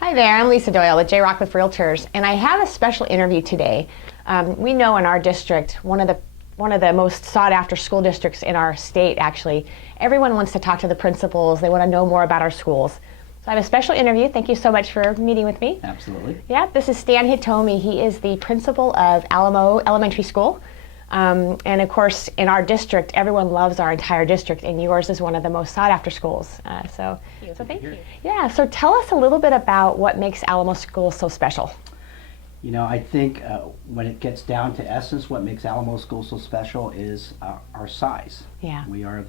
Hi there, I'm Lisa Doyle with Rockcliff Realtors, and I have a special interview today. We know in our district, one of the most sought after school districts in our state actually, everyone wants to talk to the principals, they want to know more about our schools. So I have a special interview. Thank you so much for meeting with me. Absolutely. Yeah, this is Stan Hitomi. He is the principal of Alamo Elementary School. And of course, in our district, everyone loves our entire district, and yours is one of the most sought after schools. So thank you. Yeah, so tell us a little bit about what makes Alamo School so special. You know, I think when it gets down to essence, what makes Alamo School so special is our size. Yeah. We are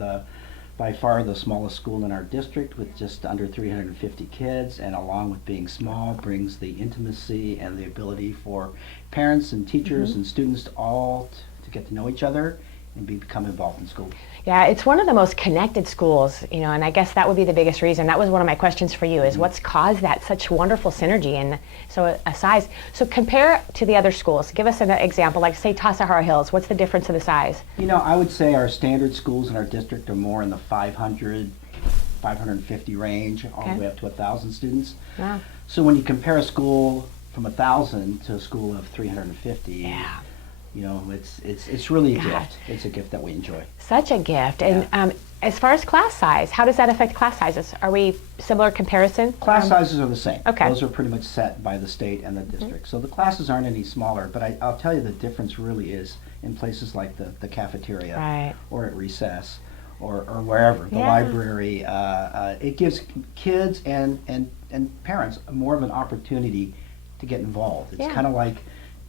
by far the smallest school in our district with just under 350 kids, and along with being small brings the intimacy and the ability for parents and teachers and students to all to get to know each other and become involved in school. Yeah, it's one of the most connected schools, you know, and I guess that would be the biggest reason. That was one of my questions for you, is what's caused that such wonderful synergy and so a size. So compare to the other schools. Give us an example, like say Tassajara Hills. What's the difference in the size? You know, I would say our standard schools in our district are more in the 500, 550 range, all the way up to 1,000 students. Wow. So when you compare a school from 1,000 to a school of 350, Yeah. you know, it's really a gift. It's a gift that we enjoy. Such a gift. And as far as class size, how does that affect class sizes? Are we similar comparison? Class sizes are the same. Okay. Those are pretty much set by the state and the district. So the classes aren't any smaller, but I'll tell you the difference really is in places like the cafeteria, Right. or at recess, or wherever, the library. It gives kids and parents more of an opportunity to get involved. It's kind of like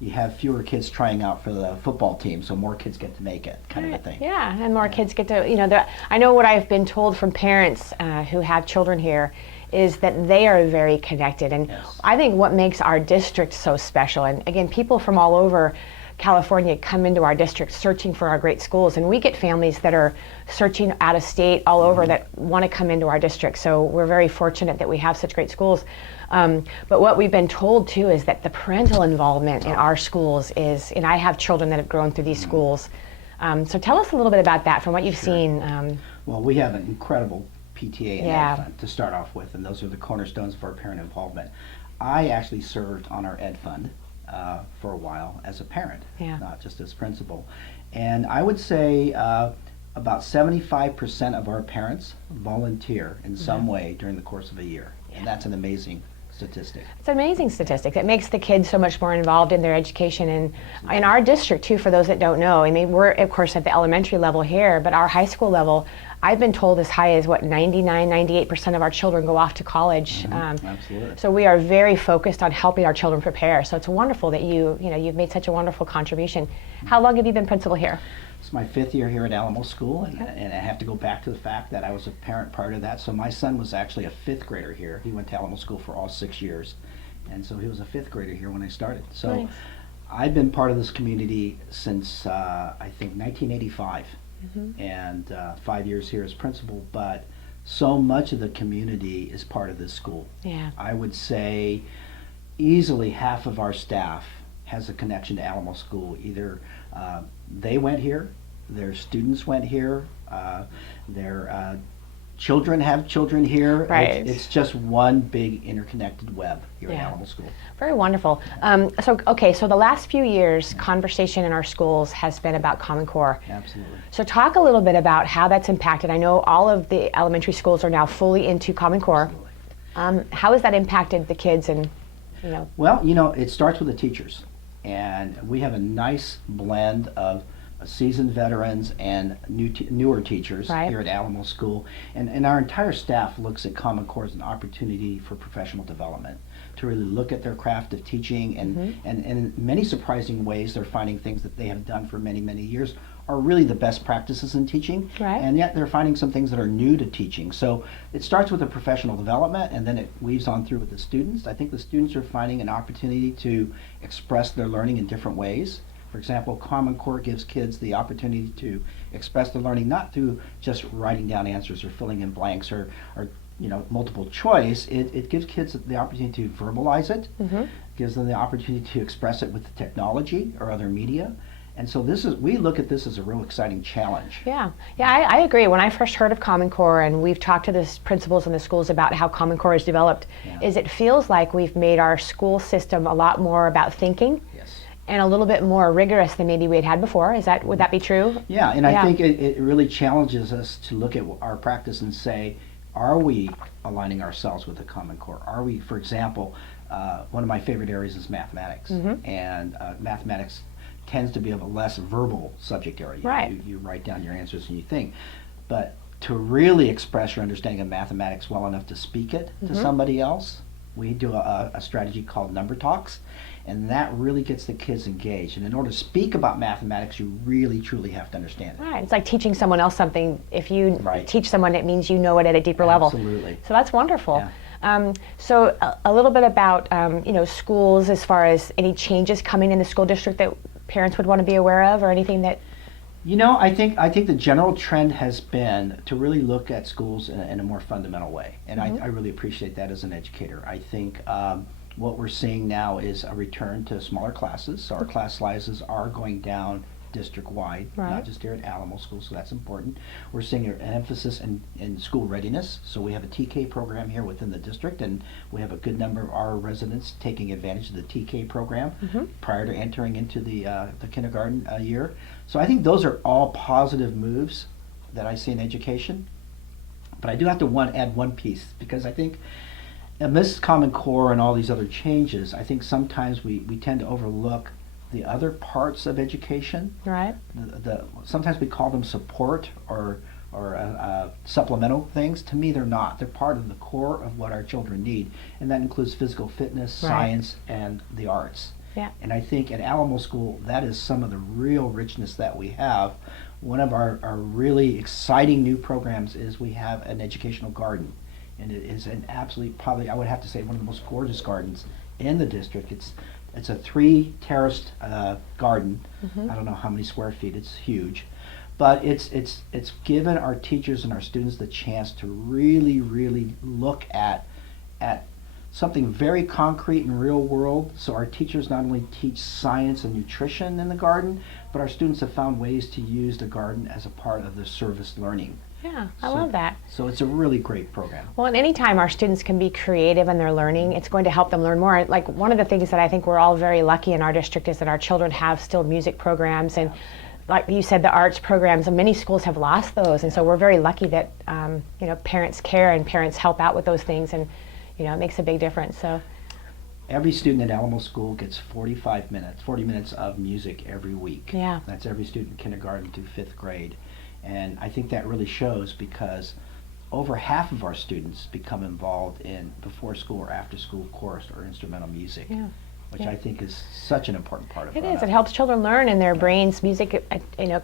you have fewer kids trying out for the football team, so more kids get to make it, kind of a thing. Yeah, and more kids get to, you know, I know what I've been told from parents who have children here is that they are very connected. And I think what makes our district so special, and again, people from all over California come into our district searching for our great schools, and we get families that are searching out of state all over that want to come into our district. So we're very fortunate that we have such great schools. But what we've been told too is that the parental involvement in our schools is, and I have children that have grown through these schools. So tell us a little bit about that from what you've seen. Well, we have an incredible PTA and Ed Fund to start off with, and those are the cornerstones for our parent involvement. I actually served on our Ed Fund for a while as a parent, not just as principal. And I would say about 75% of our parents volunteer in some way during the course of a year. And that's an amazing statistic. It's an amazing statistic. It makes the kids so much more involved in their education. And in our district too, for those that don't know, I mean, we're of course at the elementary level here, but our high school level, I've been told as high as 98% of our children go off to college. Absolutely. So we are very focused on helping our children prepare. So it's wonderful that you've made such a wonderful contribution. How long have you been principal here? It's my 5th year here at Alamo School, and I have to go back to the fact that I was a parent part of that. So my son was actually a 5th grader here. He went to Alamo School for all 6 years, and so he was a 5th grader here when I started. So I've been part of this community since I think 1985, and 5 years here as principal. But so much of the community is part of this school. Yeah. I would say easily half of our staff has a connection to Alamo School. Either they went here, their students went here, their children have children here. Right. It's just one big interconnected web here at Alamo School. Very wonderful. So the last few years, conversation in our schools has been about Common Core. Absolutely. So talk a little bit about how that's impacted. I know all of the elementary schools are now fully into Common Core. How has that impacted the kids and, you know? Well, you know, it starts with the teachers. And we have a nice blend of seasoned veterans and newer teachers here at Alamo School. And our entire staff looks at Common Core as an opportunity for professional development, to really look at their craft of teaching, and in many surprising ways they're finding things that they have done for many, many years are really the best practices in teaching, and yet they're finding some things that are new to teaching. So it starts with the professional development, and then it weaves on through with the students. I think the students are finding an opportunity to express their learning in different ways. For example, Common Core gives kids the opportunity to express their learning not through just writing down answers or filling in blanks or you know, multiple choice. It gives kids the opportunity to verbalize it, gives them the opportunity to express it with the technology or other media. And so we look at this as a real exciting challenge. Yeah, I agree. When I first heard of Common Core, and we've talked to the principals in the schools about how Common Core is developed, is it feels like we've made our school system a lot more about thinking. Yes. And a little bit more rigorous than maybe we had before. Would that be true? Yeah, and I think it really challenges us to look at our practice and say, are we aligning ourselves with the Common Core? Are we, for example, one of my favorite areas is mathematics, and mathematics tends to be of a less verbal subject area. Right. You write down your answers and you think, but to really express your understanding of mathematics well enough to speak it to somebody else, we do a strategy called number talks, and that really gets the kids engaged. And in order to speak about mathematics, you really truly have to understand it. Right. It's like teaching someone else something. If you teach someone, it means you know it at a deeper level. Absolutely. So that's wonderful. Yeah. So a little bit about schools, as far as any changes coming in the school district that parents would want to be aware of, or anything that. I think the general trend has been to really look at schools in a more fundamental way, and I really appreciate that as an educator. I think what we're seeing now is a return to smaller classes. So our class sizes are going down district-wide, not just here at Alamo School, so that's important. We're seeing an emphasis in school readiness, so we have a TK program here within the district, and we have a good number of our residents taking advantage of the TK program prior to entering into the kindergarten year. So I think those are all positive moves that I see in education, but I do have to add one piece, because I think amidst Common Core and all these other changes, I think sometimes we tend to overlook the other parts of education. Right. Sometimes we call them support or supplemental things. To me, they're not. They're part of the core of what our children need, and that includes physical fitness, science, and the arts. Yeah. And I think at Alamo School, that is some of the real richness that we have. One of our really exciting new programs is we have an educational garden, and it is an absolutely, probably I would have to say, one of the most gorgeous gardens in the district. It's a 3-terraced garden. I don't know how many square feet. It's huge, but it's given our teachers and our students the chance to really look at something very concrete and real world. So our teachers not only teach science and nutrition in the garden, but our students have found ways to use the garden as a part of their service learning. Yeah, I love that. So it's a really great program. Well, and anytime our students can be creative in their learning, it's going to help them learn more. Like, one of the things that I think we're all very lucky in our district is that our children have still music programs, and like you said, the arts programs, and many schools have lost those, and so we're very lucky that parents care and parents help out with those things, and it makes a big difference. So every student at Alamo School gets 40 minutes of music every week. Yeah. That's every student, kindergarten through 5th grade. And I think that really shows, because over half of our students become involved in before school or after school chorus or instrumental music, which I think is such an important part of it. It is. It helps children learn in their brains. Music,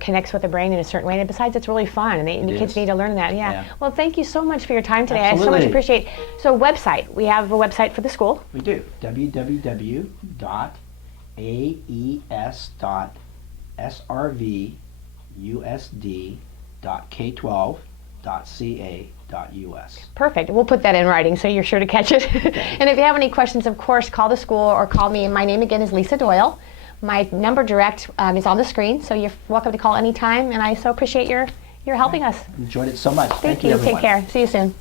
connects with the brain in a certain way. And besides, it's really fun, and the kids need to learn that. Yeah. Well, thank you so much for your time today. Absolutely. I so much appreciate. So, website. We have a website for the school. We do. www.aes.srvusd.k12.ca.us. Perfect. We'll put that in writing so you're sure to catch it. And if you have any questions, of course, call the school or call me. My name again is Lisa Doyle. My number direct is on the screen, so you're welcome to call anytime. And I so appreciate your helping us. Enjoyed it so much. Thank you. Everyone. Take care. See you soon.